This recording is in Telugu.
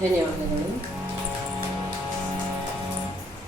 ధన్యవాదాలు